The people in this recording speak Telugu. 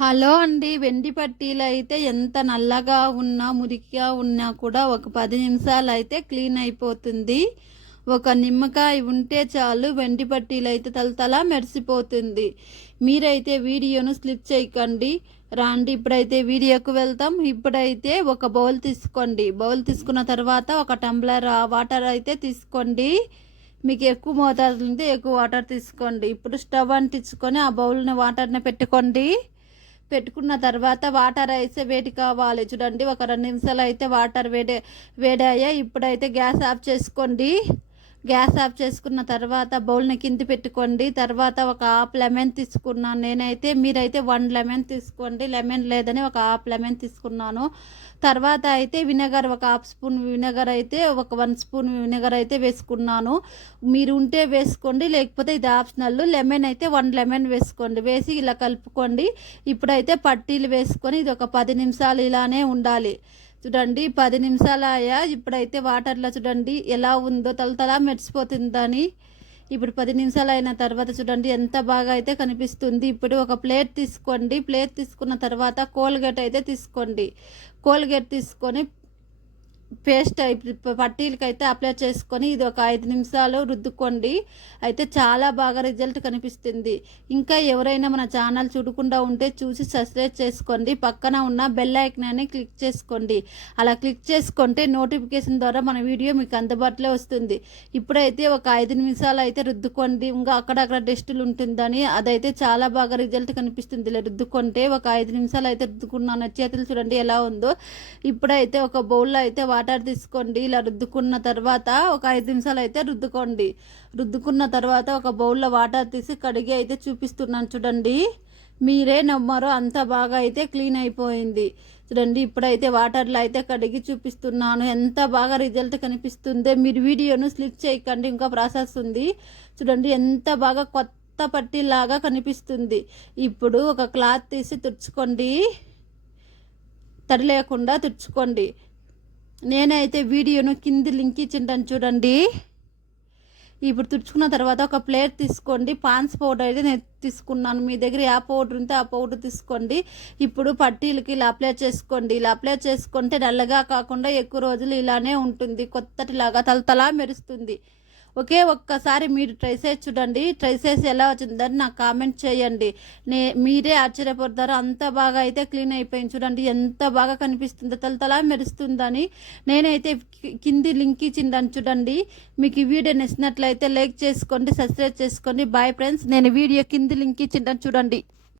హలో అండి వెండి పట్టీలు అయితే ఎంత నల్లగా ఉన్నా మురికిగా ఉన్నా కూడా ఒక పది నిమిషాలు అయితే క్లీన్ అయిపోతుంది. ఒక నిమ్మకాయ ఉంటే చాలు వెండి పట్టీలు అయితే తలతలా మెరిసిపోతుంది. మీరైతే వీడియోను స్లిప్ చేయకండి. రాండి ఇప్పుడైతే వీడియోకు వెళ్తాం. ఇప్పుడైతే ఒక బౌల్ తీసుకోండి. బౌల్ తీసుకున్న తర్వాత ఒక టంబ్లర్ వాటర్ అయితే తీసుకోండి. మీకు ఎక్కువ మోతాదు ఉంటే ఎక్కువ వాటర్ తీసుకోండి. ఇప్పుడు స్టవ్ అంటించుకొని ఆ బౌల్ని వాటర్ని పెట్టుకోండి. పెట్టుకున్న తర్వాత వాటర్ అయితే వేడి కావాలి. చూడండి ఒక రెండు నిమిషాలు అయితే వాటర్ వేడి వేడాయా ఇప్పుడైతే గ్యాస్ ఆఫ్ చేసుకోండి. గ్యాస్ ఆఫ్ చేసుకున్న తర్వాత బౌల్ని కింద పెట్టుకోండి. తర్వాత ఒక హాఫ్ లెమన్ తీసుకున్నాను నేనైతే. మీరైతే వన్ లెమన్ తీసుకోండి. లెమన్ లేదని ఒక హాఫ్ లెమన్ తీసుకున్నాను. తర్వాత అయితే వినగర్ ఒక హాఫ్ స్పూన్ వినగర్ అయితే ఒక వన్ స్పూన్ వినగర్ అయితే వేసుకున్నాను. మీరు ఉంటే వేసుకోండి. లేకపోతే ఇది ఆప్షనల్. లెమన్ అయితే వన్ లెమన్ వేసుకోండి. వేసి ఇలా కలుపుకోండి. ఇప్పుడైతే పట్టీలు వేసుకొని ఇది ఒక పది నిమిషాలు ఇలానే ఉండాలి. చూడండి పది నిమిషాలు అయ్యా ఇప్పుడైతే వాటర్లో చూడండి ఎలా ఉందో తలతలా మెరిసిపోతుందని. ఇప్పుడు పది నిమిషాలు అయిన తర్వాత చూడండి ఎంత బాగా అయితే కనిపిస్తుంది. ఇప్పుడు ఒక ప్లేట్ తీసుకోండి. ప్లేట్ తీసుకున్న తర్వాత కోల్గేట్ అయితే తీసుకోండి. కోల్గేట్ తీసుకొని పేస్ట్ పట్టీలకి అయితే అప్లై చేసుకొని ఇది ఒక ఐదు నిమిషాలు రుద్దుకోండి. అయితే చాలా బాగా రిజల్ట్ కనిపిస్తుంది. ఇంకా ఎవరైనా మన ఛానల్ చూడకుండా ఉంటే చూసి సబ్స్క్రైబ్ చేసుకోండి. పక్కన ఉన్న బెల్ ఐకనాన్ని క్లిక్ చేసుకోండి. అలా క్లిక్ చేసుకుంటే నోటిఫికేషన్ ద్వారా మన వీడియో మీకు అందుబాటులో వస్తుంది. ఇప్పుడైతే ఒక ఐదు నిమిషాలు అయితే రుద్దుకోండి. ఇంకా అక్కడక్కడ డస్టులు ఉంటుందని అదైతే చాలా బాగా రిజల్ట్ కనిపిస్తుంది. ఇలా రుద్దుకుంటే ఒక ఐదు నిమిషాలు అయితే రుద్దుకున్నాను. చేతులు చూడండి ఎలా ఉందో. ఇప్పుడైతే ఒక బౌల్లో అయితే వాటర్ తీసుకోండి ఇలా రుద్దుకున్న తర్వాత ఒక ఐదు నిమిషాలు అయితే రుద్దుకోండి. రుద్దుకున్న తర్వాత ఒక బౌల్లో వాటర్ తీసి కడిగి అయితే చూపిస్తున్నాను చూడండి. మీరే నమ్మరు అంత బాగా అయితే క్లీన్ అయిపోయింది. చూడండి ఇప్పుడైతే వాటర్లో అయితే కడిగి చూపిస్తున్నాను. ఎంత బాగా రిజల్ట్ కనిపిస్తుందో మీరు వీడియోను స్లిప్ చేయకండి ఇంకా ప్రాసెస్ ఉంది. చూడండి ఎంత బాగా కొత్త పట్టిలాగా కనిపిస్తుంది. ఇప్పుడు ఒక క్లాత్ తీసి తుడుచుకోండి. తడి లేకుండా తుడుచుకోండి. నేనైతే వీడియోను కింది లింక్ ఇచ్చింటాను చూడండి. ఇప్పుడు తుడుచుకున్న తర్వాత ఒక ప్లేట్ తీసుకోండి. పాన్స్ పౌడర్ అయితే నేను తీసుకున్నాను. మీ దగ్గర ఆ పౌడర్ ఉంటే ఆ పౌడర్ తీసుకోండి. ఇప్పుడు పట్టీలకి ఇలా అప్లై చేసుకోండి. ఇలా అప్లై చేసుకుంటే నల్లగా కాకుండా ఎక్కువ రోజులు ఇలానే ఉంటుంది. కొత్తటిలాగా తలతలా మెరుస్తుంది. ఒకే ఒక్కసారి మీరు ట్రై చేసి చూడండి. ట్రై చేసి ఎలా వచ్చిందని నాకు కామెంట్ చేయండి. నే మీరే ఆశ్చర్యపడతారు. అంత బాగా అయితే క్లీన్ అయిపోయింది చూడండి. ఎంత బాగా కనిపిస్తుందో తలతలా మెరుస్తుందని నేనైతే కింది లింక్ ఇచ్చిందని చూడండి. మీకు ఈ వీడియో నచ్చినట్లయితే లైక్ చేసుకోండి సబ్స్క్రైబ్ చేసుకోండి. బాయ్ ఫ్రెండ్స్ నేను వీడియో కింది లింక్ ఇచ్చిందని చూడండి.